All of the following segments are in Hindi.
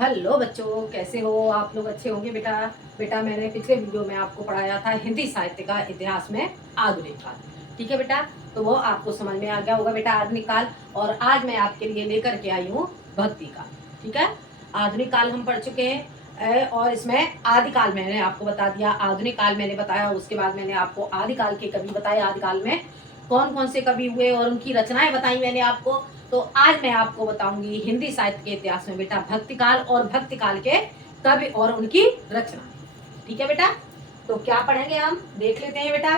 हेलो बच्चों, कैसे हो आप लोग? अच्छे होंगे बेटा। बेटा मैंने पिछले वीडियो में आपको पढ़ाया था हिंदी साहित्य का इतिहास में आधुनिक काल। ठीक है बेटा, तो वो आपको समझ में आ गया होगा बेटा आधुनिक काल। और आज मैं आपके लिए लेकर के आई हूँ भक्ति काल। ठीक है, आधुनिक काल हम पढ़ चुके हैं और इसमें आदिकाल मैंने आपको बता दिया, आधुनिक काल मैंने बताया, उसके बाद मैंने आपको आदिकाल के कवि बताए, आदिकाल में कौन कौन से कवि हुए और उनकी रचनाएं बताई मैंने आपको। तो आज मैं आपको बताऊंगी हिंदी साहित्य के इतिहास में बेटा भक्ति काल और भक्ति काल के कवि और उनकी रचना। ठीक है बेटा, तो क्या पढ़ेंगे हम देख लेते हैं बेटा।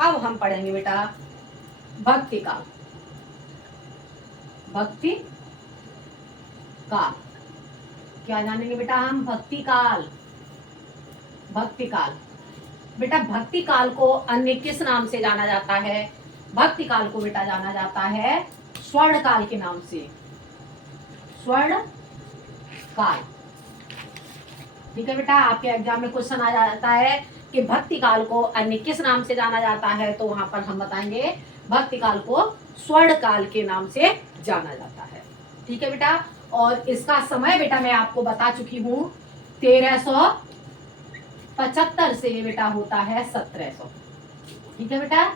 अब हम पढ़ेंगे बेटा भक्ति काल। भक्ति काल क्या जानेंगे बेटा हम? भक्ति काल। भक्ति काल बेटा, भक्ति काल को अन्य किस नाम से जाना जाता है? भक्ति काल को बेटा जाना जाता है स्वर्ण काल के नाम से। स्वर्ण काल। ठीक है बेटा, आपके एग्जाम में क्वेश्चन आ जाता है कि भक्ति काल को अन्य किस नाम से जाना जाता है, तो वहां पर हम बताएंगे भक्ति काल को स्वर्ण काल के नाम से जाना जाता है। ठीक है बेटा, और इसका समय बेटा मैं आपको बता चुकी हूँ 1375 से ये बेटा होता है 1700। ठीक है बेटा,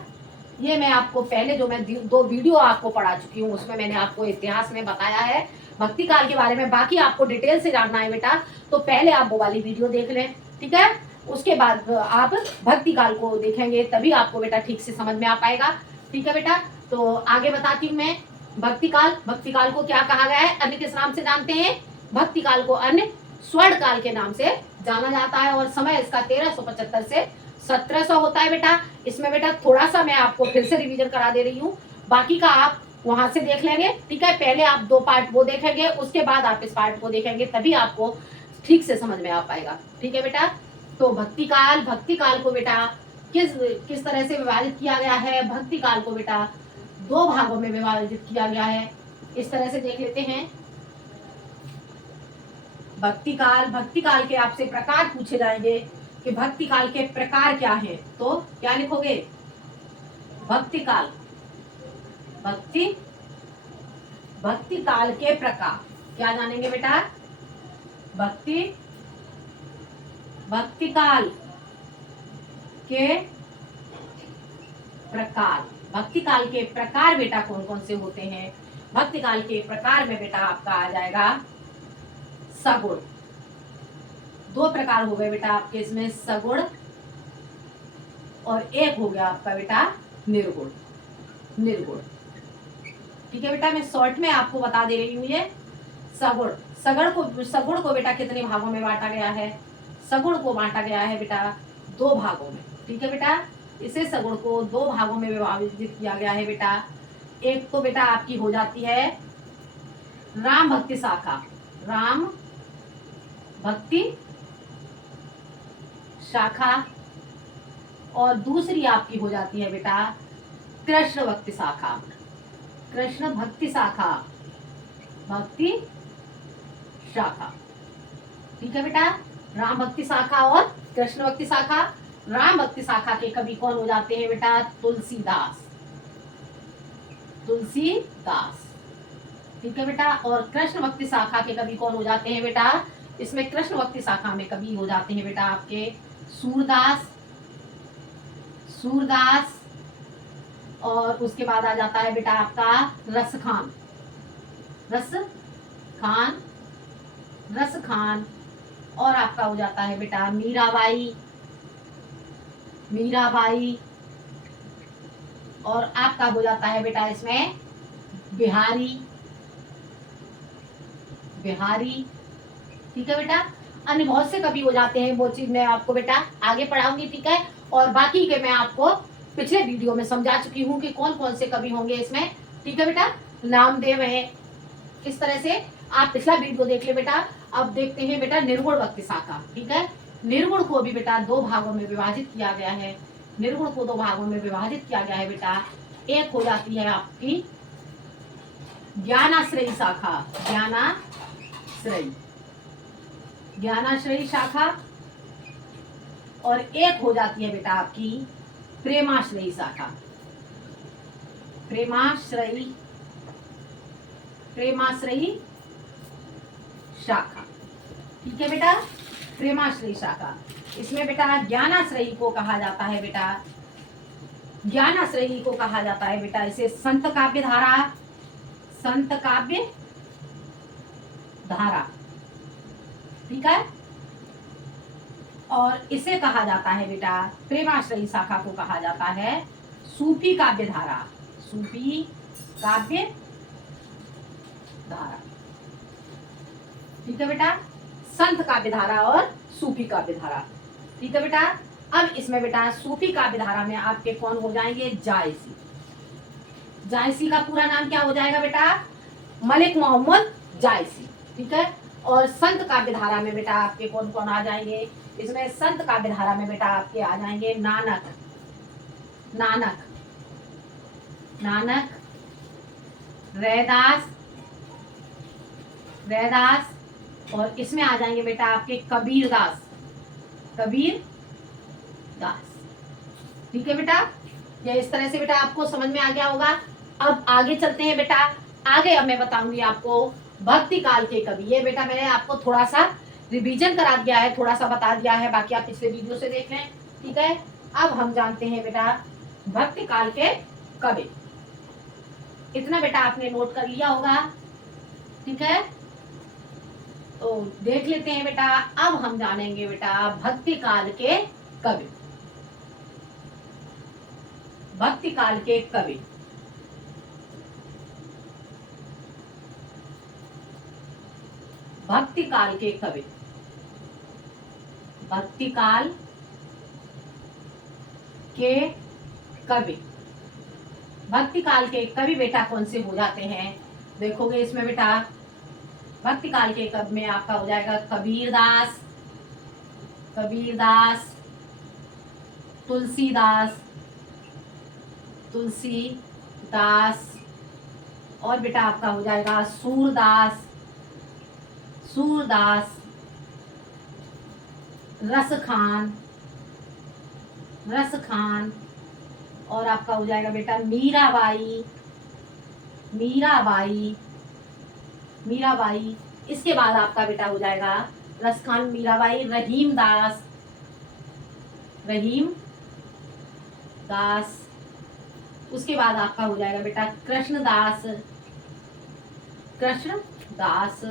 ये मैं आपको पहले जो मैं दो वीडियो आपको पढ़ा चुकी हूँ उसमें मैंने आपको इतिहास में बताया है भक्ति काल के बारे में। बाकी आपको डिटेल से जानना है बेटा तो पहले आप वो वाली वीडियो देख लें। ठीक है, उसके बाद आप भक्ति काल को देखेंगे तभी आपको बेटा ठीक से समझ में आ पाएगा। ठीक है बेटा, तो आगे बताती हूँ मैं। भक्ति काल, भक्ति काल को क्या कहा गया है, अन्य किस नाम से जानते हैं? भक्ति काल को अन्य स्वर्ण काल के नाम से जाना जाता है और समय इसका 1375 से 1700 होता है बेटा। इसमें बेटा थोड़ा सा मैं आपको फिर से रिवीजन करा दे रही हूँ, बाकी का आप वहां से देख लेंगे। ठीक है, पहले आप 2 पार्ट वो देखेंगे, उसके बाद आप इस पार्ट को देखेंगे तभी आपको ठीक से समझ में आ पाएगा। ठीक है बेटा, तो भक्ति काल, भक्ति काल को बेटा किस किस तरह से विभाजित किया गया है? भक्ति काल को बेटा 2 भागों में विभाजित किया गया है। इस तरह से देख लेते हैं। भक्ति काल, भक्ति काल के आपसे प्रकार पूछे जाएंगे कि भक्ति काल के प्रकार क्या है, तो क्या लिखोगे? भक्ति काल, भक्ति भक्ति काल के प्रकार क्या जानेंगे बेटा? भक्ति भक्ति काल के प्रकार। भक्ति काल के प्रकार बेटा कौन कौन से होते हैं? भक्ति काल के प्रकार में बेटा आपका आ जाएगा सगुण। 2 प्रकार हो गए बेटा आपके इसमें, सगुण और एक हो गया आपका बेटा निर्गुण। निर्गुण। ठीक है बेटा, मैं शॉर्ट में आपको बता दे रही हूँ ये सगुण। सगुण को बेटा कितने भागों में बांटा गया है? सगुण को बांटा गया है बेटा 2 भागों में। ठीक है बेटा, इसे सगुण को 2 भागों में विभाजित किया गया है बेटा। एक तो बेटा आपकी हो जाती है राम भक्ति शाखा, राम भक्ति शाखा, और दूसरी आपकी हो जाती है बेटा कृष्ण भक्ति शाखा। कृष्ण भक्ति शाखा, भक्ति शाखा। ठीक है बेटा, राम भक्ति शाखा और कृष्ण भक्ति शाखा। राम भक्ति शाखा के कवि कौन हो जाते हैं बेटा? तुलसीदास। तुलसीदास। ठीक है बेटा, और कृष्ण भक्ति शाखा के कवि कौन हो जाते हैं बेटा? इसमें कृष्ण भक्ति शाखा में कवि हो जाते हैं बेटा आपके सूरदास। सूरदास, और उसके बाद आ जाता है बेटा आपका रसखान। रसखान, रसखान, और आपका हो जाता है बेटा मीराबाई। मीराबाई, और आपका हो जाता है बेटा इसमें बिहारी। बिहारी। ठीक है बेटा, अन्य बहुत से कवि हो जाते हैं, वो चीज मैं आपको बेटा आगे पढ़ाऊंगी। ठीक है, और बाकी के मैं आपको पिछले वीडियो में समझा चुकी हूँ कि कौन कौन से कवि होंगे इसमें। ठीक है बेटा, नामदेव है। इस तरह से आप पिछला वीडियो देख ले बेटा। अब देखते हैं बेटा निर्गुण भक्ति शाखा। ठीक है, निर्गुण को भी बेटा 2 भागों में विभाजित किया गया है। निर्गुण को 2 भागों में विभाजित किया गया है बेटा। एक हो जाती है आपकी ज्ञानाश्रयी शाखा, ज्ञानाश्रयी, ज्ञानाश्रयी शाखा, और एक हो जाती है बेटा आपकी प्रेमाश्रयी शाखा। प्रेमाश्रयी, प्रेमाश्रयी शाखा। ठीक है बेटा, प्रेमाश्रयी शाखा। इसमें बेटा ज्ञानाश्रयी को कहा जाता है बेटा, ज्ञानाश्रयी को कहा जाता है बेटा इसे संत काव्य धारा, संत काव्य धारा। ठीक है, और इसे कहा जाता है बेटा, प्रेमाश्रयी शाखा को कहा जाता है सूफी काव्य धारा, सूफी काव्य धारा। ठीक है बेटा, संत काव्य धारा और सूफी काव्य धारा। ठीक है बेटा, अब इसमें बेटा सूफी काव्य धारा में आपके कौन हो जाएंगे, जायसी। जायसी का पूरा नाम क्या हो जाएगा बेटा, मलिक मोहम्मद जायसी। ठीक है, और संत काव्य धारा में बेटा आपके कौन कौन आ जाएंगे, इसमें संत काव्य धारा में बेटा आपके आ जाएंगे नानक, नानक, नानक, रैदास, रैदास, और इसमें आ जाएंगे बेटा आपके कबीर दास, कबीर दास। ठीक है बेटा, ये इस तरह से बेटा आपको समझ में आ गया होगा। अब आगे चलते हैं बेटा, आगे अब मैं बताऊंगी आपको भक्ति काल के कवि। ये बेटा मैंने आपको थोड़ा सा रिवीजन करा दिया है, थोड़ा सा बता दिया है, बाकी आप पिछले वीडियो से देख लें। ठीक है, अब हम जानते हैं बेटा भक्ति काल के कवि। इतना बेटा आपने नोट कर लिया होगा। ठीक है, तो देख लेते हैं बेटा, अब हम जानेंगे बेटा भक्ति काल के कवि, भक्ति काल के कवि। भक्ति काल के कवि, भक्ति काल के कवि, भक्ति काल के कवि बेटा कौन से हो जाते हैं, देखोगे इसमें बेटा भक्ति काल के कवि में आपका हो जाएगा कबीरदास, कबीरदास, तुलसीदास, तुलसीदास, और बेटा आपका हो जाएगा सूरदास, सूरदास, रसखान, रसखान, और आपका हो जाएगा बेटा मीराबाई, मीराबाई, मीराबाई। इसके बाद आपका बेटा हो जाएगा रसखान, मीराबाई, रहीम दास, रहीम दास। उसके बाद आपका हो जाएगा बेटा कृष्णदास, कृष्णदास,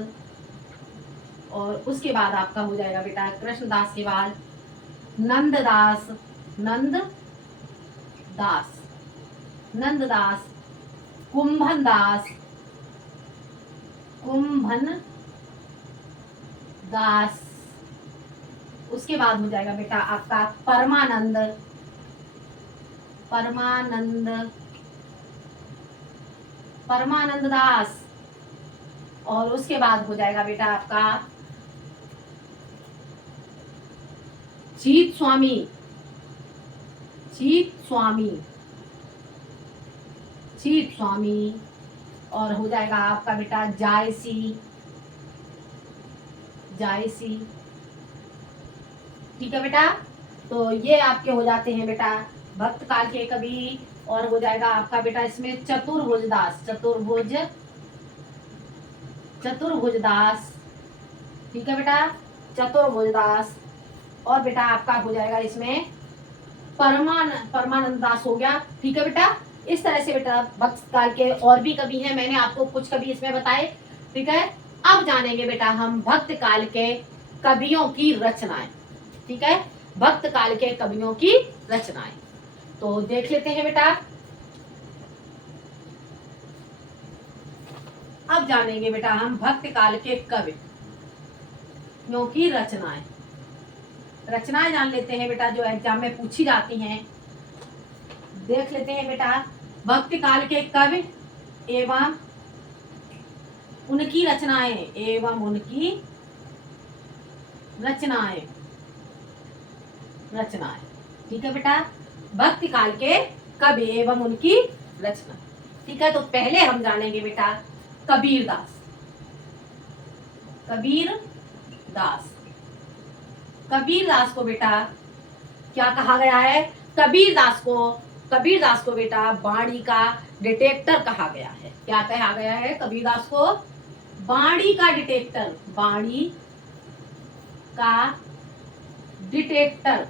और उसके बाद आपका हो जाएगा बेटा कृष्णदास के बाद नंददास, नंददास, नंददास, कुंभन दास, कुंभन दास। उसके बाद हो जाएगा बेटा आपका परमानंद, परमानंद, परमानंद दास, और उसके बाद हो जाएगा बेटा आपका जीत स्वामी, जीत स्वामी, जीत स्वामी, और हो जाएगा आपका बेटा जायसी, जायसी। ठीक है बेटा, तो ये आपके हो जाते हैं बेटा भक्त काल के कवि। और हो जाएगा आपका बेटा इसमें चतुर्भुज दास, चतुर्भुज, चतुर्भुज दास। ठीक है बेटा, चतुर्भुज दास, और बेटा आपका हो जाएगा इसमें परमानंद दास हो गया। ठीक है बेटा, इस तरह से बेटा भक्त काल के और भी कवि हैं, मैंने आपको कुछ कवि इसमें बताए। ठीक है, अब जानेंगे बेटा हम भक्त काल के कवियों की रचनाएं। ठीक है, भक्त काल के कवियों की रचनाएं तो देख लेते हैं बेटा। अब जानेंगे बेटा हम भक्त काल के कवियों की रचनाएं। रचनाएं जान लेते हैं बेटा जो एग्जाम में पूछी जाती हैं। देख लेते हैं बेटा भक्ति काल के कवि एवं उनकी रचनाएं, एवं उनकी रचनाएं, रचनाएं। ठीक है बेटा, भक्ति काल के कवि एवं उनकी रचना। ठीक है, तो पहले हम जानेंगे बेटा कबीरदास, कबीरदास। कबीरदास को बेटा क्या कहा गया है, कबीरदास को बेटा वाणी का डिटेक्टर कहा गया है। क्या कहा गया है कबीरदास को, वाणी का डिटेक्टर, वाणी का डिटेक्टर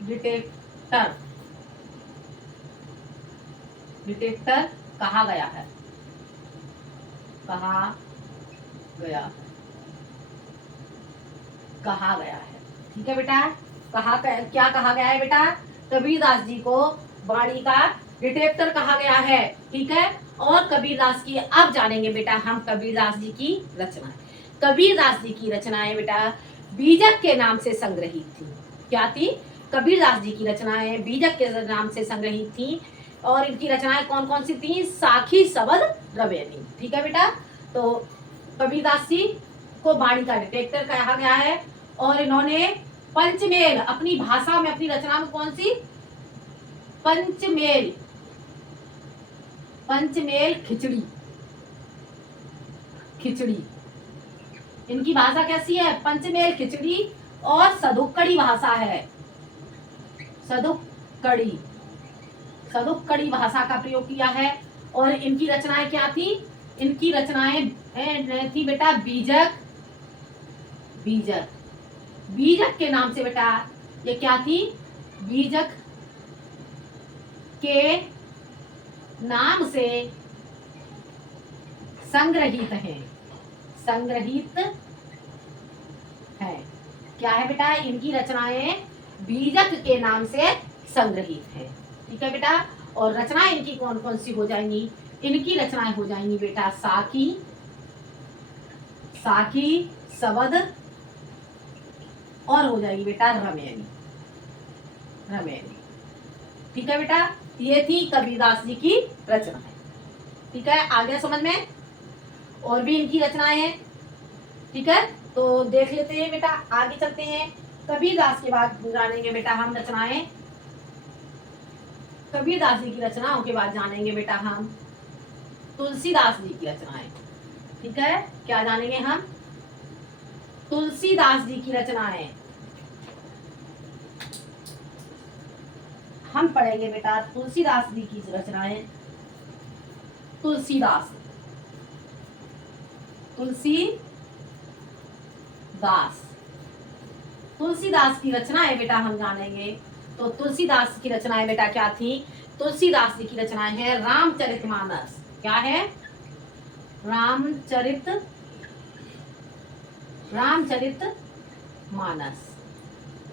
डिटेक्टर डिटेक्टर कहा गया है, कहा गया है, कहा गया है। ठीक है बेटा, क्या कहा गया है बेटा? कबीरदास जी को वाणी का डिटेक्टर कहा गया है। ठीक है, और कबीरदास की अब जानेंगे बेटा हम कबीरदास जी की रचनाएं। कबीरदास जी की रचनाएं बेटा बीजक के नाम से संग्रहित थी। क्या थी? कबीरदास जी की रचनाएं बीजक के नाम से संग्रहित थी। और इनकी रचनाएं कौन कौन सी थी? साखी, सबद, रवेनी। ठीक है बेटा, तो कबीरदास जी को वाणी का डिटेक्टर कहा गया है। और इन्होंने पंचमेल अपनी भाषा में, अपनी रचना में कौन सी? पंचमेल, पंचमेल खिचड़ी, खिचड़ी। इनकी भाषा कैसी है? पंचमेल खिचड़ी और सदुक्कड़ी भाषा है। सदुक्कड़ी, सदुक्कड़ी भाषा का प्रयोग किया है। और इनकी रचनाएं क्या थी? इनकी रचनाएं थी बेटा बीजक, बीजक, बीजक के नाम से बेटा ये क्या थी? बीजक के नाम से संग्रहित है, संग्रहित है। क्या है बेटा? इनकी रचनाएं बीजक के नाम से संग्रहित है। ठीक है बेटा, और रचनाएं इनकी कौन कौन सी हो जाएंगी? इनकी रचनाएं हो जाएंगी बेटा साखी, साखी, सबद, और हो जाएगी बेटा रमेनी, रमेनी। ठीक है बेटा, ये थी कबीरदास जी की रचनाएं। ठीक है, आ गया समझ में? और भी इनकी रचनाएं हैं। ठीक है, तो देख लेते हैं बेटा, आगे चलते हैं। कबीरदास के बाद जानेंगे बेटा हम रचनाएं, कबीरदास जी की रचनाओं के बाद जानेंगे बेटा हम तुलसीदास जी की रचनाएं। ठीक है, क्या जानेंगे हम? तुलसीदास जी की रचनाएं हम पढ़ेंगे बेटा। तुलसीदास जी की रचनाएं, तुलसीदास, तुलसीदास, तुलसीदास की रचनाएं बेटा हम जानेंगे। तो तुलसीदास की रचनाएं बेटा क्या थी? तुलसीदास जी की रचनाएं है रामचरितमानस। क्या है? रामचरित, रामचरितमानस।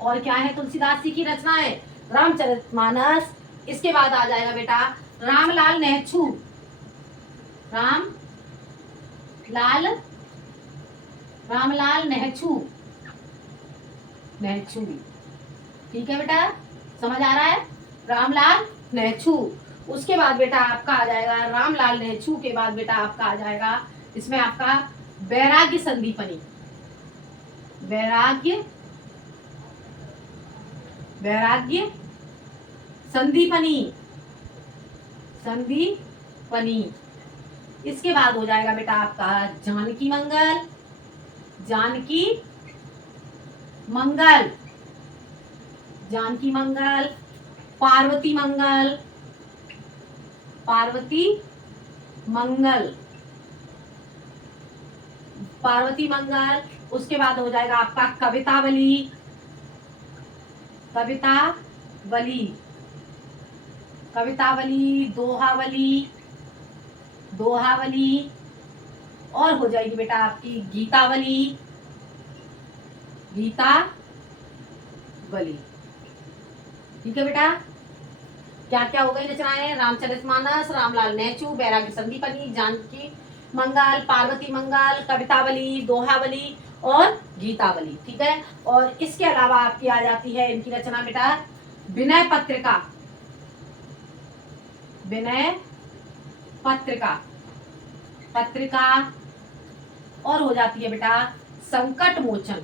और क्या है तुलसीदास जी की रचनाएं? रामचरितमानस। इसके बाद आ जाएगा बेटा रामलाल नेहचू, रामलाल नेहचू, नेहचू। ठीक है बेटा, समझ आ रहा है? रामलाल नेहचू। उसके बाद बेटा आपका आ जाएगा रामलाल नेहचू के बाद बेटा आपका आ जाएगा इसमें आपका वैराग्य संदीपनी, वैराग्य, वैराग्य संदीपनी, संदीपनी। इसके बाद हो जाएगा बेटा आपका जानकी मंगल, जानकी मंगल, जानकी मंगल, पार्वती मंगल, पार्वती मंगल, पार्वती मंगल। उसके बाद हो जाएगा आपका कवितावली, कवितावली, कवितावली, दोहावली, दोहावली। और हो जाएगी बेटा आपकी गीतावली, गीतावली। ठीक है बेटा, क्या क्या हो गई रचनाएं? रामचरितमानस, रामलाल नेहचू, वैराग्य संदीपनी, जानकी मंगल, पार्वती मंगल, कवितावली, दोहावली और गीतावली। ठीक है, और इसके अलावा आपकी आ जाती है इनकी रचना बेटा विनय पत्रिका, विनय पत्रिका, पत्रिका। और हो जाती है बेटा संकट मोचन,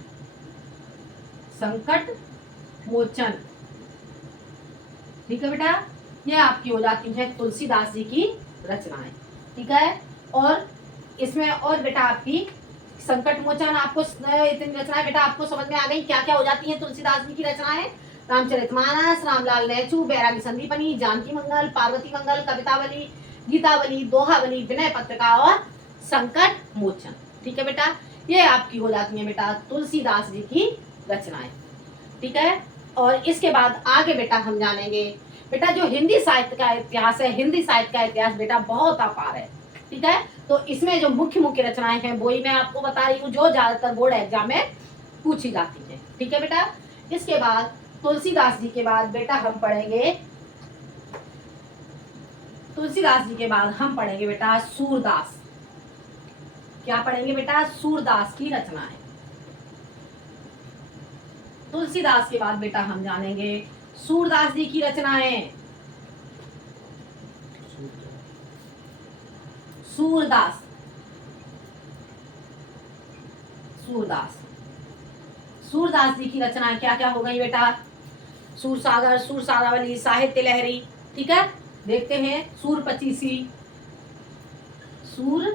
संकट मोचन। ठीक है बेटा, ये आपकी हो जाती है तुलसीदास जी की रचनाएं। ठीक है, और इसमें और बेटा आपकी संकट मोचन, आपको इतनी रचनाएं बेटा आपको समझ में आ गई क्या क्या हो जाती हैं तुलसीदास जी की रचनाएं? रामचरितमानस, रामलाल नेहचू, वैराग्य संदीपनी, जानकी मंगल, पार्वती मंगल, कवितावली, गीतावली, दोहावली, विनय पत्रिका और संकट मोचन। ठीक है बेटा, ये आपकी हो जाती है बेटा तुलसीदास जी की रचनाएं। ठीक है, और इसके बाद आगे बेटा हम जानेंगे बेटा जो हिंदी साहित्य का इतिहास है, हिंदी साहित्य का इतिहास बेटा बहुत अपार है। ठीक है, तो इसमें जो मुख्य मुख्य रचनाएं हैं वही मैं आपको बता रही हूँ, जो ज्यादातर बोर्ड एग्जाम में पूछी जाती है। ठीक है बेटा, इसके बाद तुलसीदास जी के बाद बेटा हम पढ़ेंगे, तुलसीदास जी के बाद हम पढ़ेंगे बेटा सूरदास। क्या पढ़ेंगे बेटा? सूरदास की रचनाएं। तुलसीदास के बाद बेटा हम जानेंगे सूरदास जी की रचनाएं। सूरदास, सूरदास, सूरदास जी की रचनाएं क्या क्या हो गई बेटा? सूरसागर, सूरसारावली, साहित्य लहरी। ठीक है, देखते हैं सूर पचीसी, सूर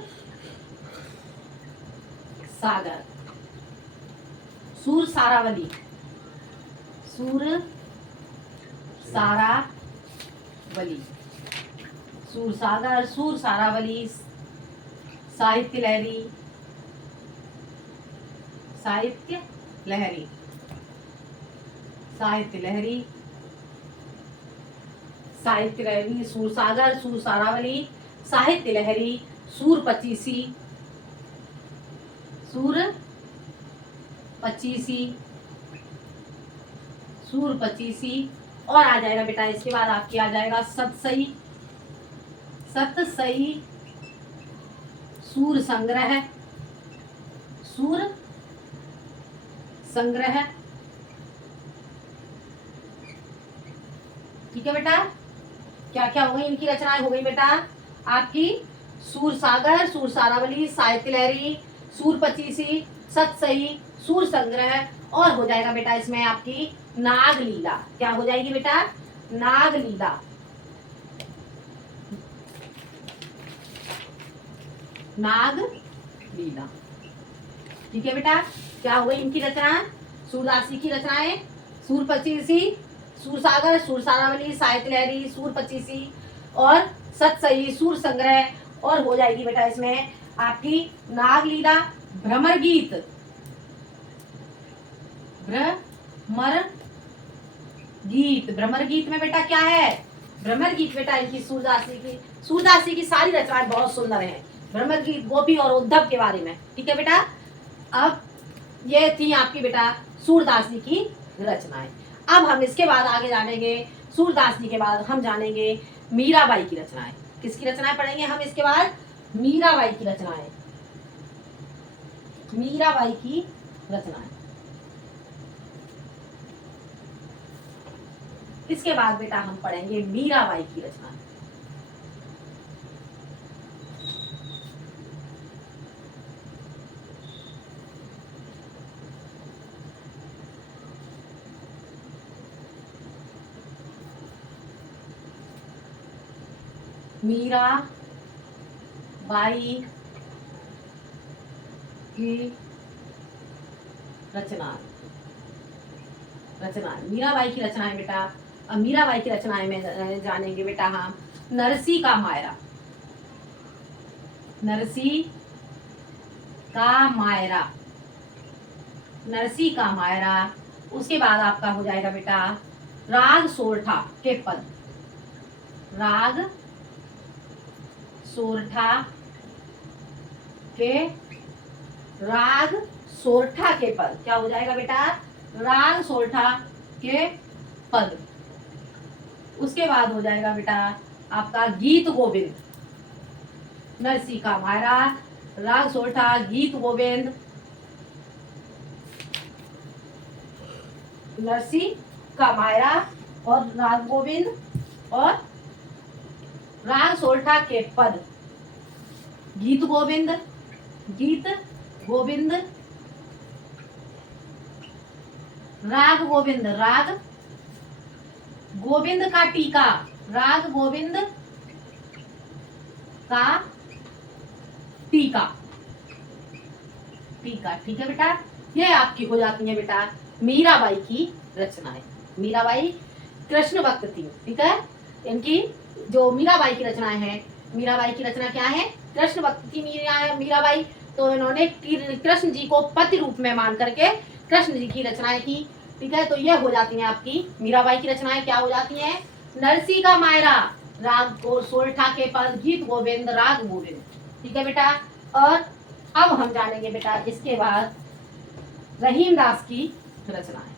सागर, सूर सारावली, सूर सारावली, सूर सागर, सूर सारावली, साहित्य लहरी, साहित्य लहरी, साहित्य लहरी, साहित्य लहरी, सूर सागर, सूर सारावली, साहित्य लहरी, सूर पचीसी, सूर पचीसी, सूर पचीसी, और आ जाएगा बेटा इसके बाद आपकी आ जाएगा सतसई, सतसई, सूर संग्रह, सूर संग्रह। ठीक है बेटा, क्या क्या हो गई इनकी रचनाएं? हो गई बेटा आपकी सूर सागर, सूर सारावली, साहित्य लहरी, सूर पचीसी, सतसई, सूर संग्रह, और हो जाएगा बेटा इसमें आपकी नागलीला। क्या हो जाएगी बेटा? नागलीला। नागलीला। ठीक है बेटा, क्या हो गई इनकी रचना? सूरदास जी की रचनाएं, सूर पचीसी, सूर सागर, सूर सारावली, साहित्य लहरी, सूर पचीसी और सतसई, सूर संग्रह, और हो जाएगी बेटा इसमें आपकी नागलीला। भ्रमर गीत, भ्रमर गीत, भ्रमर गीत में बेटा क्या है? भ्रमर गीत बेटा इनकी सूरदास जी की सारी रचनाएं बहुत सुंदर हैं। भ्रमर गीत गोपी और उद्धव के बारे में। ठीक है बेटा, अब ये थी आपकी बेटा सूरदास जी की रचनाएं। अब हम इसके बाद आगे जानेंगे, सूरदास जी के बाद हम जानेंगे मीराबाई की रचनाएं। किसकी रचनाएं पढ़ेंगे हम इसके बाद? मीराबाई की रचनाएं। मीराबाई की रचनाएं। इसके बाद बेटा हम पढ़ेंगे मीराबाई की रचनाएं। मीराबाई की रचना, मीराबाई की रचनाएं बेटा। अब मीराबाई की रचनाएं में जानेंगे बेटा हम नरसी का मायरा, नरसी का मायरा, नरसी का मायरा। उसके बाद आपका हो जाएगा बेटा राग सोरठा के पद, राग सोरठा के, राग सोरठा के पद। क्या हो जाएगा बेटा? राग सोरठा के पद। उसके बाद हो जाएगा बेटा आपका गीत गोविंद, नरसी का मायरा, राग सोरठा, गीत गोविंद, नरसी का मायरा और राग गोविंद और राग सोरठा के पद। गीत गोविंद, गीत गोविंद, राग गोविंद, राग गोविंद का टीका, राग गोविंद का टीका, टीका। ठीक है बेटा, ये आपकी हो जाती है बेटा मीराबाई की रचनाएं। मीराबाई कृष्ण भक्त थी। ठीक है, इनकी जो मीराबाई की रचनाएं हैं, मीराबाई की रचना क्या है? कृष्ण भक्त थी मीराबाई, तो इन्होंने कृष्ण जी को पति रूप में मान करके कृष्ण जी की रचनाएं की। ठीक है, तो ये हो जाती हैं आपकी मीराबाई की रचनाएं। क्या हो जाती हैं? नरसी का मायरा, राग को सोरठा के पद, गीत गोविंद, राग गोविंद। ठीक है बेटा। और अब हम जानेंगे बेटा इसके बाद रहीम दास की रचनाएं।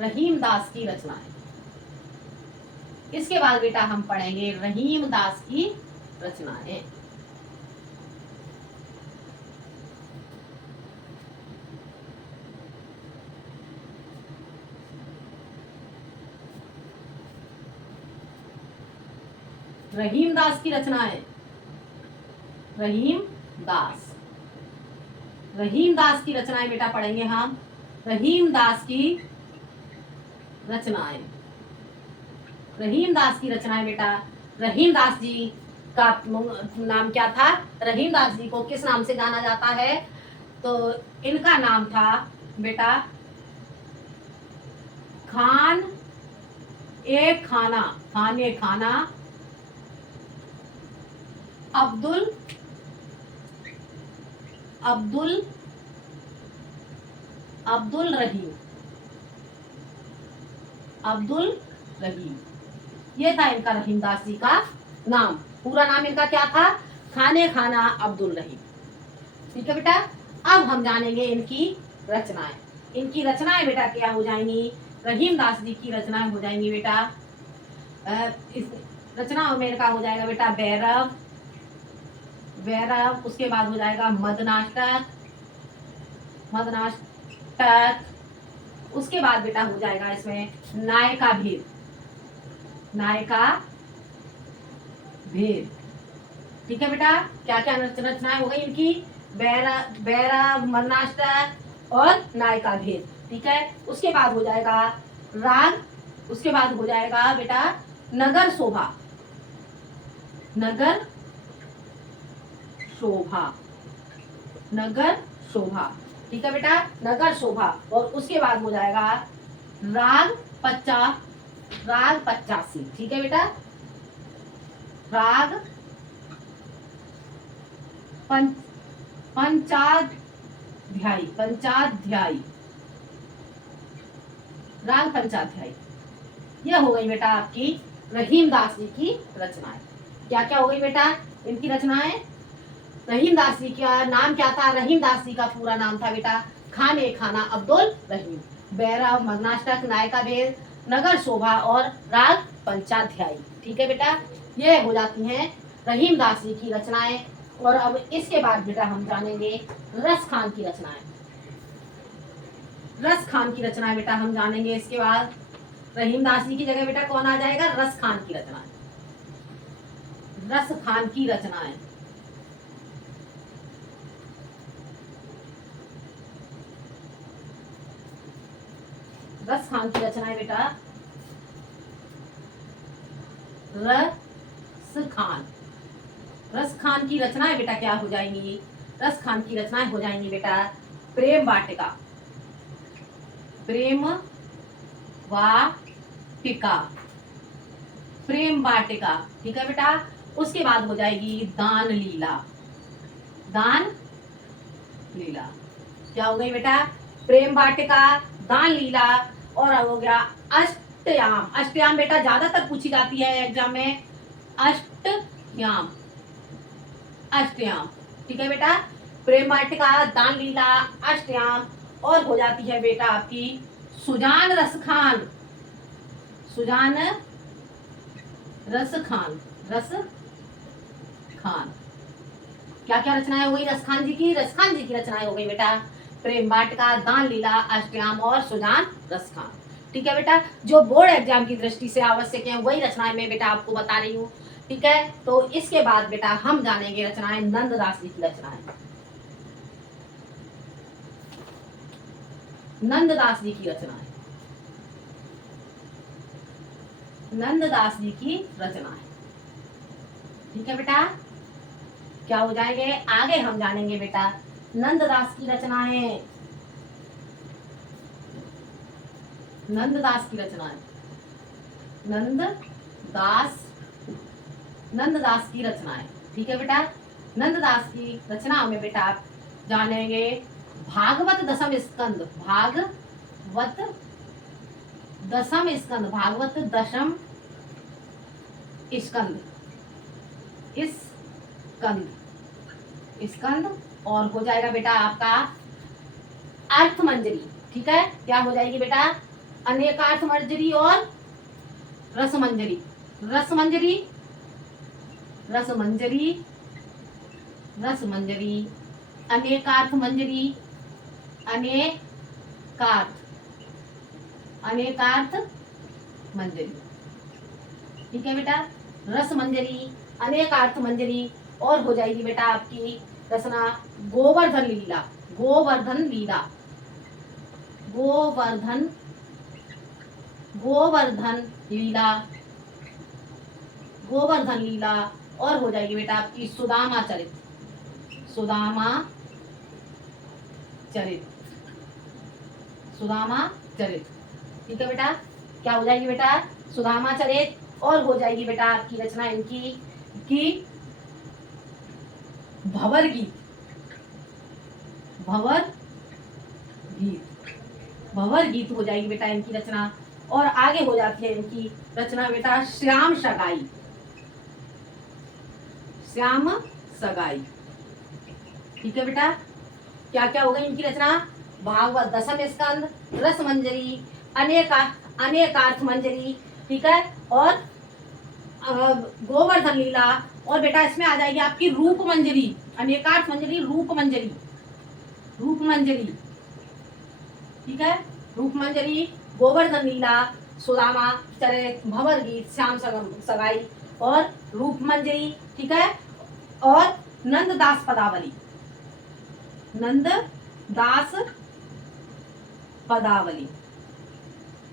रहीम दास की रचनाएं, इसके बाद बेटा हम पढ़ेंगे रहीम दास की रचनाएं। रहीम दास की रचनाएं, रहीम दास, रहीम दास की रचनाएं बेटा पढ़ेंगे हम। रहीम दास की रचनाएं, रहीम दास की रचनाएं बेटा। रहीम दास जी का नाम क्या था? रहीम दास जी को किस नाम से जाना जाता है? तो इनका नाम था बेटा खान ए खाना, खान ए खाना अब्दुल अब्दुल अब्दुल रहीम, अब्दुल रहीम, ये था इनका रहीम दास जी का नाम। पूरा नाम इनका क्या था? खाने खाना अब्दुल रहीम। ठीक है बेटा। अब हम जानेंगे इनकी रचनाएं। इनकी रचनाएं बेटा क्या हो जाएंगी? रहीम दास जी की रचनाएं हो जाएंगी बेटा, इस रचनाओं में इनका हो जाएगा बेटा भैरव, भैरव, उसके बाद हो जाएगा मदनाष्टक, मदनाष्टक, उसके बाद बेटा हो जाएगा इसमें नायका भेद, नायका भेद। ठीक है बेटा। क्या क्या रचनाएं हो गई इनकी? भैरव, मदनाष्टक और नायका भेद। ठीक है। उसके बाद हो जाएगा राग, उसके बाद हो जाएगा बेटा नगर शोभा, नगर शोभा, नगर शोभा। ठीक है बेटा, नगर शोभा। और उसके बाद हो जाएगा राग पच्चा, राग 85। ठीक है बेटा, राग पंचाध्यायी, पंचाध्यायी, राग पंचाध्यायी। यह हो गई बेटा आपकी रहीम दास जी की रचनाएं। क्या क्या हो गई बेटा इनकी रचनाएं? रहीम दास जी का नाम क्या था? रहीम दास जी का पूरा नाम था बेटा खान ए खाना अब्दुल रहीम, भैरव, मदनाष्टक, नायका भेद, नगर शोभा और राग पंचाध्यायी। ठीक है बेटा, ये हो जाती हैं रहीम दास जी की रचनाएं। और अब इसके बाद बेटा हम जानेंगे रस खान की रचनाएं। रस खान की रचनाएं बेटा हम जानेंगे इसके बाद। रहीम दास जी की जगह बेटा कौन आ जाएगा? रस खान की रचनाएं, रस खान की रचनाएं। रस खान की रचनाएं बेटा, रस खान, रस खान की रचनाएं बेटा क्या हो जाएंगी? रस खान की रचनाएं हो जाएंगी बेटा प्रेम वाटिका, प्रेम वाटिका, प्रेम वाटिका। ठीक है बेटा। उसके बाद हो जाएगी दान लीला, दान लीला। क्या हो गई बेटा? प्रेम वाटिका, दान लीला और हो गया अष्टयाम। अष्टयाम बेटा ज्यादातर पूछी जाती है एग्जाम में, अष्टयाम, अष्टयाम। ठीक है बेटा, प्रेम वाटिका, दान लीला, अष्टयाम। और हो जाती है बेटा आपकी सुजान रस खान, सुजान रस खान, रस खान। क्या क्या रचनाएं हो गई रस खान जी की? रस खान जी की रचनाएं हो गई बेटा प्रेम वाटिका, दान लीला, अष्टयाम और सुजान रस खान। ठीक है बेटा, जो बोर्ड एग्जाम की दृष्टि से आवश्यक है वही रचनाएं मैं बेटा आपको बता रही हूँ। ठीक है, तो इसके बाद बेटा हम जानेंगे रचनाएं नंददास जी की रचनाएं। नंददास जी की रचनाएं, नंददास जी की रचनाएं। ठीक है बेटा, क्या हो जाएंगे आगे हम जानेंगे बेटा नंददास की रचनाएं, नंददास की रचनाएं, नंददास, नंददास की रचनाएं। ठीक है बेटा, नंददास की रचनाओं में बेटा आप जानेंगे भागवत दशम स्कंद, भागवत दशम स्कंद, भागवत दशम स्कंद, स्कंद, स्कंद, और हो जाएगा बेटा आपका अर्थ मंजरी। ठीक है, क्या हो जाएगी बेटा? अनेकार्थ मंजरी और रस मंजरी, रस मंजरी, रस मंजरी, रस मंजरी, अनेकार्थ मंजरी, अनेकार्थ, अनेकार्थ मंजरी। ठीक है बेटा, रस मंजरी, अनेकार्थ मंजरी, और हो जाएगी बेटा आपकी रचना गोवर्धन लीला, गोवर्धन लीला, गोवर्धन, गोवर्धन लीला, गोवर्धन लीला, और हो जाएगी बेटा आपकी सुदामा चरित, सुदामा चरित, सुदामा चरित। ठीक है बेटा, क्या हो जाएगी बेटा? सुदामा चरित, और हो जाएगी बेटा आपकी रचना इनकी की भंवर गीत, भंवर गीत, भंवर गीत हो जाएगी बेटा इनकी रचना, और आगे हो जाती है इनकी रचना बेटा श्याम सगाई, श्याम सगाई। ठीक है बेटा, क्या क्या हो गई इनकी रचना? भागवत दशम स्कंद, रस मंजरी, अनेकार्थ मंजरी, ठीक है, और गोवर्धन लीला, और बेटा इसमें आ जाएगी आपकी रूप मंजरी, अनेकार्थ मंजरी, रूप मंजरी, रूप मंजरी। ठीक है, रूप मंजरी, गोवर्धन लीला, सुदामा चरित, भंवर गीत, श्याम सगाई, और रूप मंजरी। ठीक है, और नंददास पदावली, नंददास पदावली,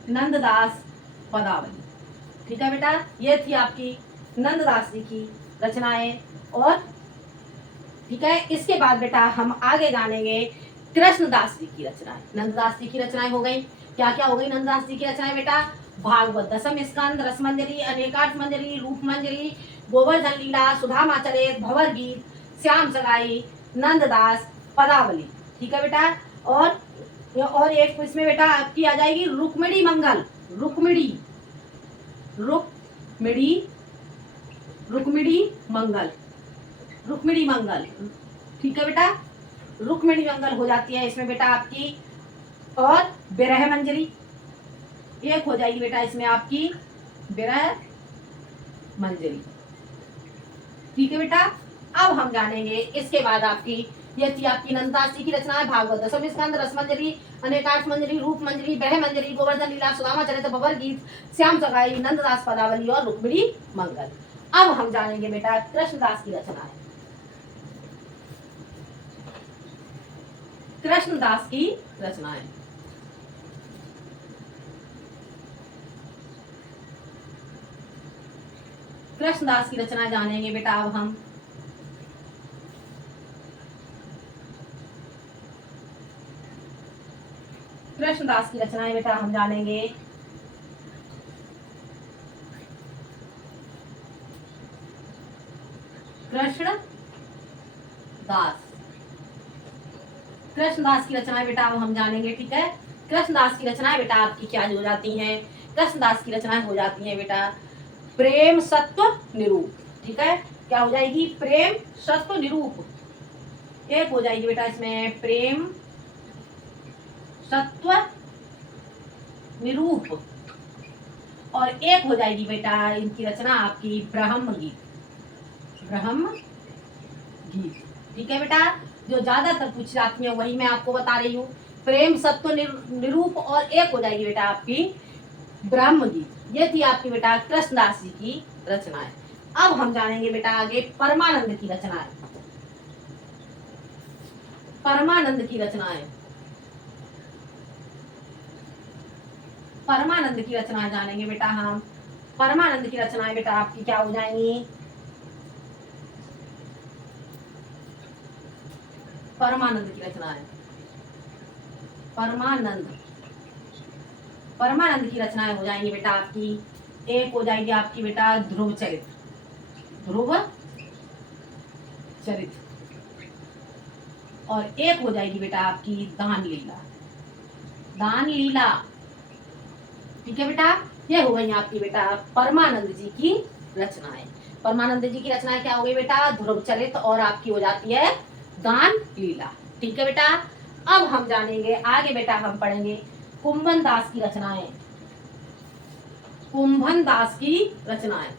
नंददास पदावली। ठीक है बेटा, ये थी आपकी नंददास जी की रचनाएं। और ठीक है, इसके बाद बेटा हम आगे जानेंगे कृष्णदास जी की रचनाएं। नंददास जी की रचनाएं हो गई, क्या क्या हो गई नंददास जी की रचनाएं बेटा? भागवत दशम स्कंद, रस मंजरी, अनेकार्थ मंजरी, रूप मंजरी, गोवर्धन लीला, सुधामा चरित, भंवर गीत, श्याम सगाई, नंददास पदावली। ठीक है बेटा, और एक इसमें बेटा आपकी आ जाएगी रुक्मिणी मंगल, रुक्मिणी, रुक्मिणी, रुक्मिणी मंगल, रुक्मिणी मंगल। ठीक है बेटा, रुक्मिणी मंगल हो जाती है इसमें बेटा आपकी, और विरह मंजरी एक हो जाएगी बेटा इसमें आपकी, विरह मंजरी। ठीक है बेटा, अब हम जानेंगे इसके बाद आपकी, ये थी आपकी नंददास जी की रचना है भागवत दशम स्कंद, रस मंजरी, अनेकार्थ मंजरी, रूप मंजरी, विरह मंजरी, गोवर्धन लीला, सुदामा चरित, भंवर गीत, श्याम सगाई, नंददास पदावली, और रुक्मिणी मंगल। अब हम जानेंगे बेटा कृष्णदास की रचना है, कृष्णदास की रचनाएं। कृष्णदास की रचनाएं जानेंगे बेटा अब हम। कृष्णदास की रचनाएं बेटा हम जानेंगे। कृष्णदास, कृष्णदास की रचनाएं बेटा अब हम जानेंगे। ठीक है, कृष्णदास की रचनाएं बेटा आपकी क्या हो जाती हैं? कृष्णदास की रचनाएं हो जाती हैं बेटा प्रेम सत्व निरूप। ठीक है, क्या हो जाएगी? प्रेम सत्व निरूप। एक हो जाएगी बेटा इसमें प्रेम सत्व निरूप, और एक हो जाएगी बेटा इनकी रचना आपकी ब्रह्म गीत, ब्रह्म गीत। ठीक है बेटा, जो ज्यादातर पूछ जाती है वही मैं आपको बता रही हूँ, प्रेम सत्व निरूप, और एक हो जाएगी बेटा आपकी ब्रह्म गीत। ये थी आपकी बेटा कृष्णदास जी की रचनाएं। अब हम जानेंगे बेटा आगे परमानंद की रचनाएं, परमानंद की रचनाएं, परमानंद की रचनाएं जानेंगे बेटा हम। परमानंद की रचनाएं बेटा आपकी क्या हो जाएंगी? परमानंद की रचनाएं, परमानंद, परमानंद की रचनाएं हो जाएंगी बेटा आपकी, एक हो जाएगी आपकी बेटा ध्रुव चरित, ध्रुव चरित, और एक हो जाएगी बेटा आपकी दान लीला। दान लीला, ठीक है बेटा। ये हो गई आपकी बेटा परमानंद जी की रचनाएं। परमानंद जी की रचनाएं क्या हो गई बेटा, ध्रुव चरित और आपकी हो जाती है दान लीला। ठीक है बेटा। अब हम जानेंगे आगे बेटा, हम पढ़ेंगे कुंभन दास की रचनाएं। कुंभन दास की रचनाएं,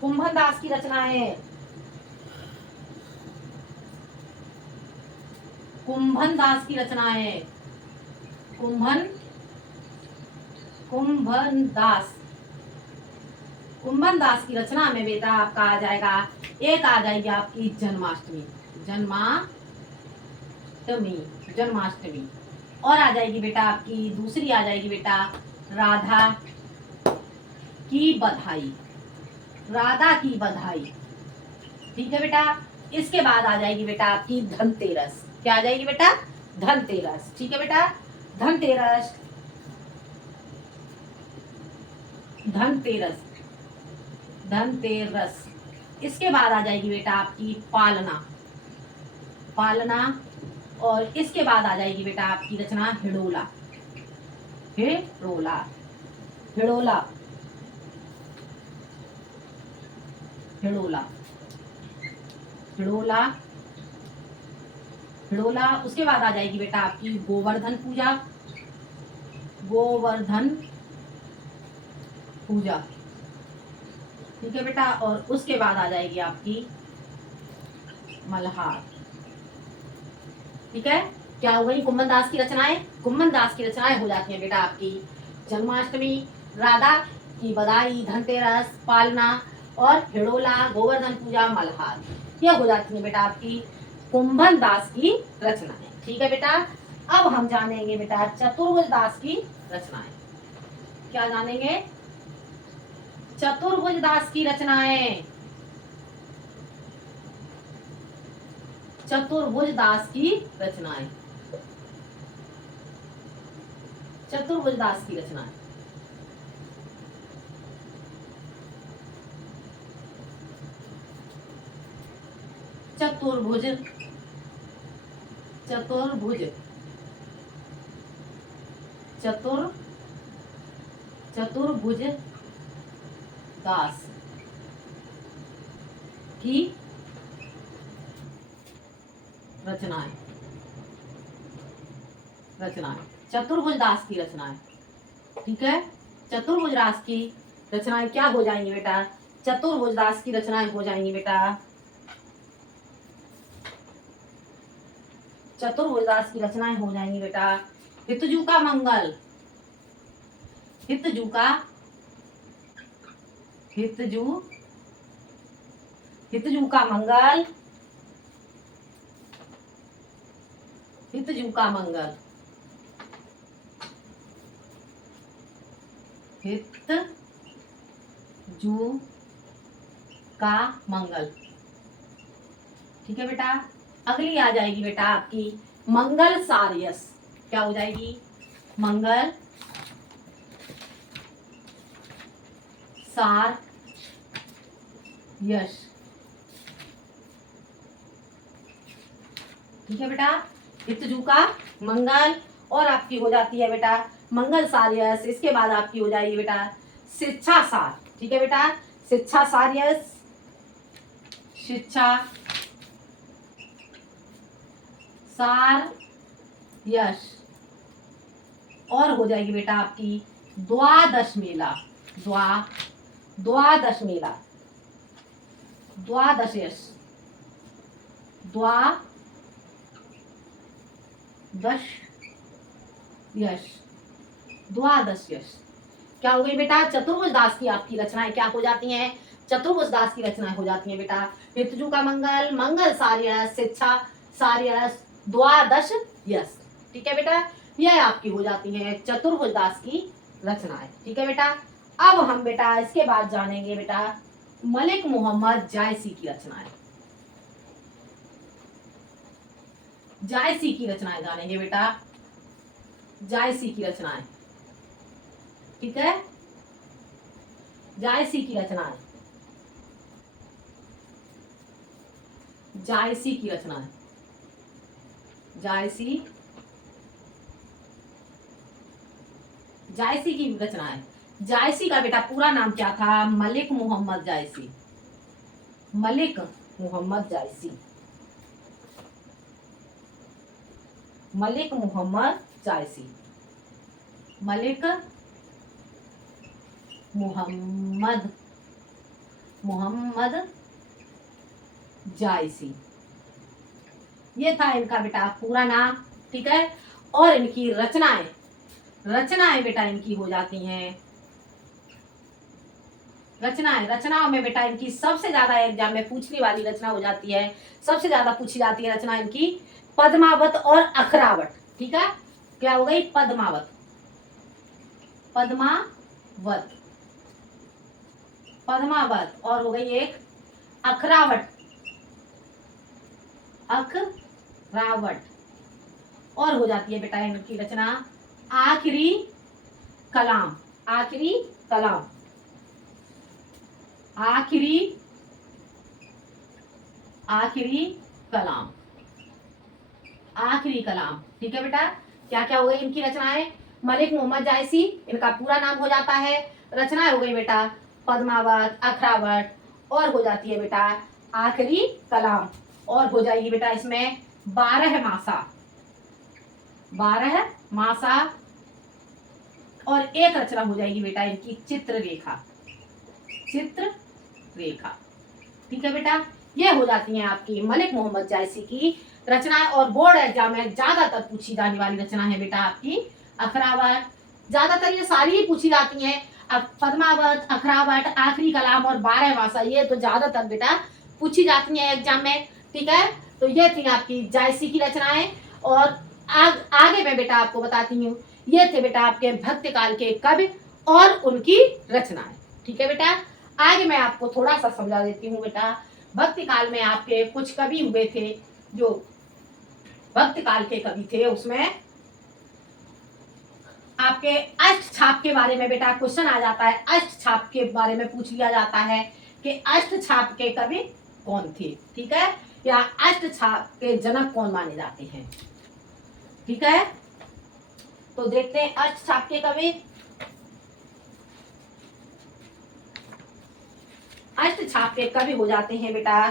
कुंभन दास की रचनाएं, कुंभन दास की रचनाएं, कुंभन, कुंभन दास, कुंभन दास की रचना में बेटा आपका आ जाएगा, एक आ जाएगी आपकी जन्माष्टमी, जन्माष्टमी, जन्माष्टमी। और आ जाएगी बेटा आपकी दूसरी आ जाएगी बेटा राधा की बधाई, राधा की बधाई। ठीक है बेटा। इसके बाद आ जाएगी बेटा आपकी धनतेरस। क्या आ जाएगी बेटा, धनतेरस। ठीक है बेटा। धनतेरस, धनतेरस, धनतेरस। इसके बाद आ जाएगी बेटा आपकी पालना, पालना। और इसके बाद आ जाएगी बेटा आपकी रचना हिडोला, हिडोला, हिडोला, हिडोला, हिडोला, हिडोला। उसके बाद आ जाएगी बेटा आपकी गोवर्धन पूजा, गोवर्धन पूजा। ठीक है बेटा। और उसके बाद आ जाएगी आपकी मल्हार। ठीक है। क्या हो गई कुंभन दास की रचनाएं, कुंभन दास की रचनाएं हो जाती हैं बेटा आपकी जन्माष्टमी, राधा की बधाई, धनतेरस, पालना और हिडोला, गोवर्धन पूजा, मल्हार। ये हो जाती है बेटा आपकी कुंभन दास की रचनाएं। ठीक है बेटा। अब हम जानेंगे बेटा चतुर्भुज दास की रचनाएं। क्या जानेंगे, चतुर्भुज दास की रचनाएं, चतुर्भुज दास की रचनाएं, चतुर्भुज दास की रचनाएं। चतुर्भुज, चतुर्भुज, चतुर्भुज दास की रचनाएं, रचनाएं, चतुर्भुज दास की रचनाएं। ठीक है। चतुर्भुज दास की रचनाएं क्या हो जाएंगी बेटा, चतुर्भुज दास की रचनाएं हो जाएंगी बेटा, चतुर्भुज दास की रचनाएं हो जाएंगी बेटा हितजू का मंगल, हितजू का, हितजू, हितजू का मंगल, हितजू का मंगल, हितजू का मंगल। ठीक है बेटा। अगली आ जाएगी बेटा आपकी मंगल सारियस। क्या हो जाएगी, मंगल सार यश। ठीक है बेटा। हितजू का मंगल और आपकी हो जाती है बेटा मंगल सारियस। इसके बाद आपकी हो जाएगी बेटा शिक्षा सार। ठीक है बेटा। शिक्षा सारियस, शिक्षा सार यश। और हो जाएगी बेटा आपकी द्वादश मेला, द्वादश मेला, द्वादश यश, द्वादश यश, द्वादश यश। क्या हो गई बेटा, चतुर्भुज दास की आपकी रचनाएं क्या हो जाती हैं, चतुर्भुज दास की रचनाएं हो जाती हैं बेटा हितजू का मंगल, मंगल सारियस, शिक्षा सारियस, द्वादश यश। ठीक है बेटा। यह आपकी हो जाती है चतुर्भुज दास की रचनाएं। ठीक है बेटा। अब हम बेटा इसके बाद जानेंगे बेटा मलिक मोहम्मद जायसी की रचनाएं, जायसी की रचनाएं जानेंगे बेटा, जायसी की रचनाएं। ठीक है। जायसी की रचनाएं, जायसी की रचनाएं, जायसी, जायसी की रचनाएं। जायसी का बेटा पूरा नाम क्या था? मलिक मोहम्मद जायसी, मलिक मोहम्मद जायसी, मलिक मोहम्मद जायसी, मलिक मोहम्मद, मोहम्मद जायसी, ये था इनका बेटा पूरा नाम। ठीक है, और इनकी रचनाएं, रचनाएं बेटा इनकी हो जाती हैं, रचनाएं, रचनाओं में बेटा इनकी सबसे ज्यादा एग्जाम में पूछने वाली रचना हो जाती है, सबसे ज्यादा पूछी जाती है रचना इनकी पद्मावत और अखरावत। ठीक है, क्या हो गई? पद्मावत, पद्मावत, पद्मावत, और हो गई एक अखरावट, अखरावट, और हो जाती है बेटा इनकी रचना आखिरी कलाम, आखिरी कलाम, आखिरी, आखिरी कलाम, आखिरी कलाम। ठीक है बेटा, क्या क्या हो गई इनकी रचनाएं? मलिक मोहम्मद जायसी, इनका पूरा नाम हो जाता है। रचनाएं हो गई बेटा पद्मावत, अखरावत, और हो जाती है बेटा आखिरी कलाम, और हो जाएगी बेटा इसमें 12 मासा, 12 मासा, और एक रचना हो जाएगी बेटा इनकी चित्ररेखा, चित्ररेखा। ठीक है बेटा, ये हो जाती हैं आपकी मलिक मोहम्मद जायसी की रचनाएं, और बोर्ड एग्जाम में ज्यादातर पूछी जाने वाली रचना है बेटा आपकी अखरावत। ज्यादातर ये सारी ही पूछी जाती हैं, अब पद्मावत, अखरावत, आखिरी कलाम और 12 मासा, ये तो ज्यादातर बेटा पूछी जाती हैं एग्जाम में। ठीक है, तो ये थी आपकी जायसी की रचनाएं, और आगे मैं बेटा आपको बताती हूँ, ये थे बेटा आपके भक्ति काल के कवि और उनकी रचनाएं। ठीक है बेटा, आगे मैं आपको थोड़ा सा समझा देती हूँ बेटा। भक्ति काल में आपके कुछ कवि हुए थे, जो भक्ति काल के कवि थे, उसमें आपके अष्ट छाप के बारे में बेटा क्वेश्चन आ जाता है, अष्ट छाप के बारे में पूछ लिया जाता है कि अष्ट छाप के कवि कौन थे। ठीक है, या अष्ट छाप के जनक कौन माने जाते हैं। ठीक है, तो देखते हैं अष्ट छाप के कवि। अष्ट छाप के कवि हो जाते हैं बेटा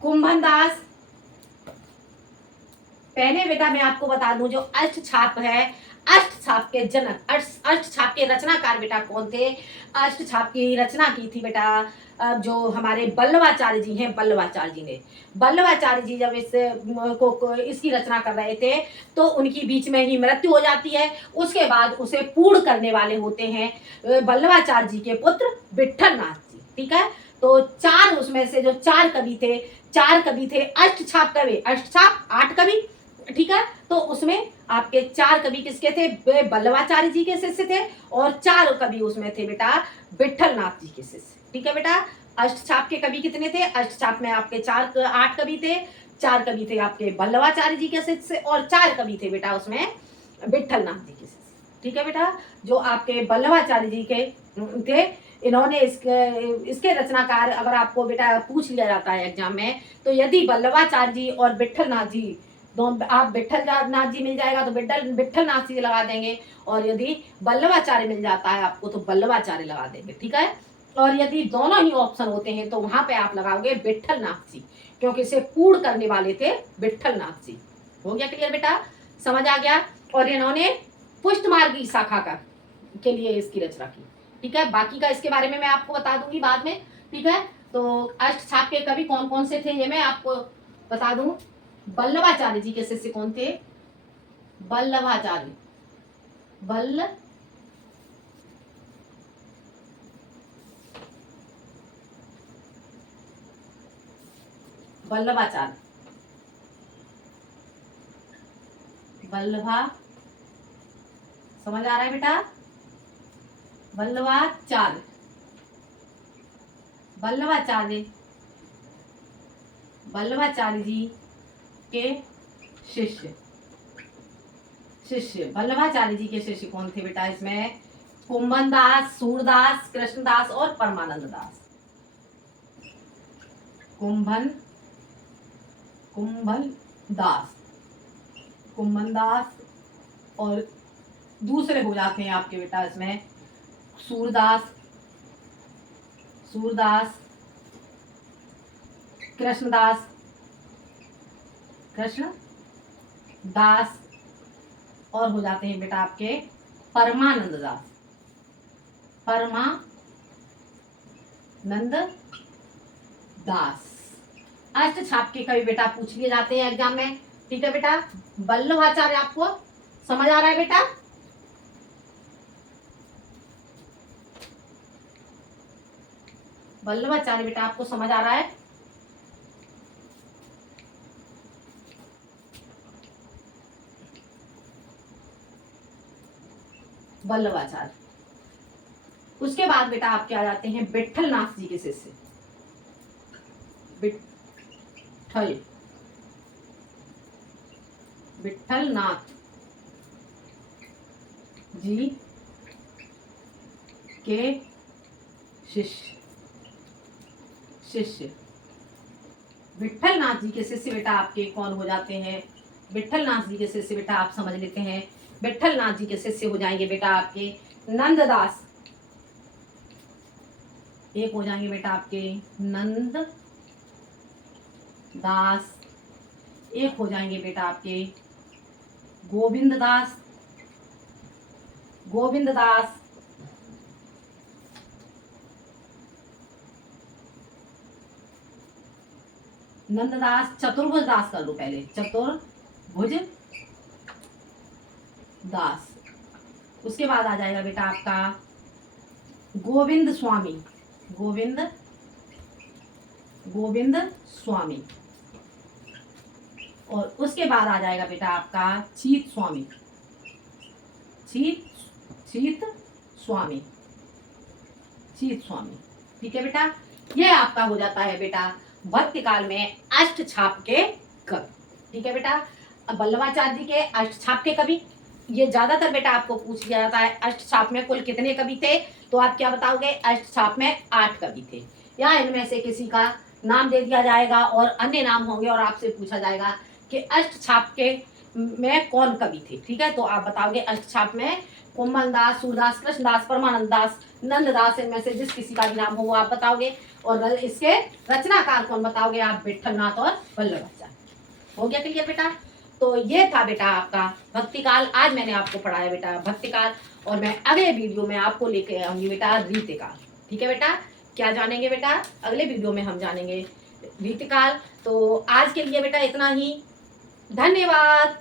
कुंभन दास। पहले बेटा मैं आपको बता दूं, जो अष्ट छाप है, अष्ट छाप के जनक, अष्ट छाप के रचनाकार बेटा कौन थे? अष्ट छाप की रचना की थी बेटा जो हमारे बल्लवाचार्य जी हैं, बल्लवाचार्य जी ने, बल्लवाचार्य जी जब इसकी रचना कर रहे थे, तो उनकी बीच में ही मृत्यु हो जाती है। उसके बाद उसे पूर्ण करने वाले होते हैं बल्लवाचार्य जी के पुत्र विठल नाथ जी। ठीक है, तो चार उसमें से जो चार कवि थे, चार कवि थे अष्ट छाप कवि, अष्ट छाप 8 कवि। ठीक है, तो उसमें आपके 4 कवि किसके थे? वे बल्लवाचार्य जी के शिष्य थे, और 4 कवि उसमें थे बेटा विठल नाथ जी के शिष्य। ठीक है बेटा, अष्ट छाप के कवि कितने थे? अष्ट छाप में आपके 8 कवि थे, 4 कवि थे आपके बल्लवाचार्य जी के शिष्य, और 4 कवि थे बेटा उसमें विठल नाथ जी के शिष्य। ठीक है बेटा, जो आपके बल्लवाचार्य जी के थे, इन्होंने इसके रचनाकार अगर आपको बेटा पूछ लिया जाता है एग्जाम में, तो यदि बल्लवाचार्य जी और विठल नाथ जी, आप विठल नाथ जी मिल जाएगा तो विठल नाथ जी लगा देंगे, और यदि बल्लवाचार्य मिल जाता है आपको तो बल्लवाचार्य लगा देंगे। ठीक है, और यदि दोनों ही ऑप्शन होते हैं तो वहां पे आप लगाओगे विठल नाथ जी, क्योंकि इसे पूर्ण करने वाले थे विठल नाथ जी। हो गया क्लियर बेटा, समझ आ गया? और इन्होंने पुष्ट मार्गी शाखा का के लिए इसकी रचना की। ठीक है, बाकी का इसके बारे में मैं आपको बता दूंगी बाद में। ठीक है, तो अष्ट छाप के कवि कौन कौन से थे ये मैं आपको बता दूं। बल्लवाचार्य जी के शिष्य कौन थे? बल्लवाचार्य, बल्लवाचार्य, बल्लभा, समझ आ रहा है बेटा? बल्लवाचार्य, बल्लवाचार्य, बल्लवाचार्य जी के शिष्य, शिष्य बल्लभाचार्य जी के शिष्य कौन थे बेटा? इसमें कुंभन दास, सूरदास, कृष्णदास और परमानंद दास। कुंभन दास, कुंभन दास, और दूसरे हो जाते हैं आपके बेटा इसमें सूरदास, कृष्णदास, और हो जाते हैं बेटा आपके परमानंद दास। अष्ट छाप के कभी बेटा पूछ लिए जाते हैं एग्जाम में। ठीक है बेटा, वल्लभाचार्य आपको समझ आ रहा है बेटा? वल्लभाचार्य बेटा आपको समझ आ रहा है? वल्लभाचार्य। उसके बाद बेटा आपके आ जाते हैं विट्ठल नाथ जी के शिष्य। विट्ठल नाथ जी के शिष्य। विट्ठल नाथ जी के शिष्य बेटा आपके कौन हो जाते हैं? विट्ठल नाथ जी के शिष्य बेटा आप समझ लेते हैं। विट्ठल नाथ जी के शिष्य हो जाएंगे बेटा आपके नंददास। एक हो जाएंगे बेटा आपके नंद दास, एक हो जाएंगे बेटा आपके गोविंद दास। नंददास, चतुर्भुज दास कर लो पहले, चतुर्भुज दास। उसके बाद आ जाएगा बेटा आपका गोविंद स्वामी, और उसके बाद आ जाएगा बेटा आपका चीत स्वामी। ठीक है बेटा, ये आपका हो जाता है बेटा भक्ति काल में अष्ट छाप के कवि। ठीक है बेटा, अब वल्लभाचार्य जी के अष्ट छाप के कवि, ये ज्यादातर बेटा आपको पूछ लिया जाता है अष्ट छाप में कुल कितने कवि थे, तो आप क्या बताओगे? अष्ट छाप में 8 कवि थे। या इनमें से किसी का नाम दे दिया जाएगा और अन्य नाम होंगे और आपसे पूछा जाएगा कि अष्ट छाप के में कौन कवि थे। ठीक है, तो आप बताओगे अष्ट छाप में कुंभन दास, सूरदास, कृष्णदास, परमानंद दास, नंददास, इनमें से जिस किसी का भी नाम हो वो आप बताओगे। और इसके रचनाकार कौन बताओगे? आप विट्ठल नाथ और वल्लभाचार्य। हो गया क्लियर बेटा? तो ये था बेटा आपका भक्ति काल। आज मैंने आपको पढ़ाया बेटा भक्ति काल, और मैं अगले वीडियो में आपको लेके आऊंगी बेटा रीतिकाल। ठीक है बेटा, क्या जानेंगे बेटा? अगले वीडियो में हम जानेंगे रीतिकाल। तो आज के लिए बेटा इतना ही, धन्यवाद।